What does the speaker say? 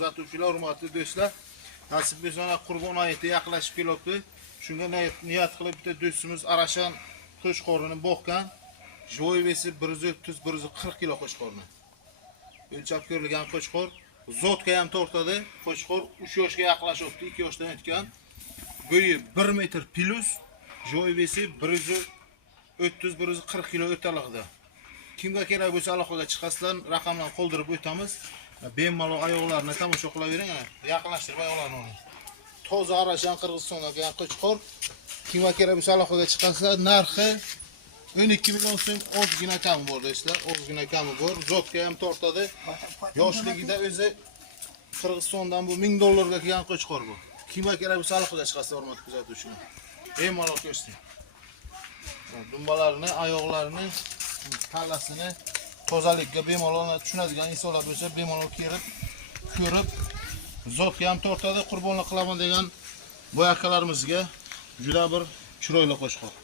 kuzatuvchilar, hurmatli do'stlar. Nasib bo'lsa, Qurbon oyiti yaqinlashib kelyapti. Shunga niyat qilib bitta do'stimiz Arashan qo'shqo'rini boqgan. Joyvesi 130-140 kilo qo'shqo'rni. O'lchab ko'rilgan qo'shqo'r. Zotga ham tortadi. Qo'shqo'r 3 yoshga yaqinlashyapti, 2 yoshdan o'tgan. Bo'yi 1 metr plus, joyvesi 130-140 kilo o'talig'ida. Kimga kerak bo'lsa aloqaga chiqasizlar, raqamlarni qoldirib o'tamiz. Bemalol oyoqlarini tomosha qilavering, yaqinlashtirib oyoqlarini. Toza Arashan Qirg'izistonga kelgan qo'chqor. Kimga kerak bo'lsa aloqaga chiqasizlar, narxi 12 million so'm, ozgina kami bor do'stlar, ozgina kami bor. Zotga ham tortadi. Yoshligida o'zi Qirg'izistondan bu $1000 ga kelgan qo'chqor bu. Kimga kerak bo'lsa aloqaga chiqasizlar, hurmatli kuzatuvchilar. Bemalol ko'rsin. Dumbalarini, oyoqlarini, kallasini tozalikka bemalol tushunadigan insonlar bo'lsa bemalol ko'rib, zotga ham tortadi, qurbonlik qilaman degan boyaqalarimizga juda bir chiroyli qo'shqoq.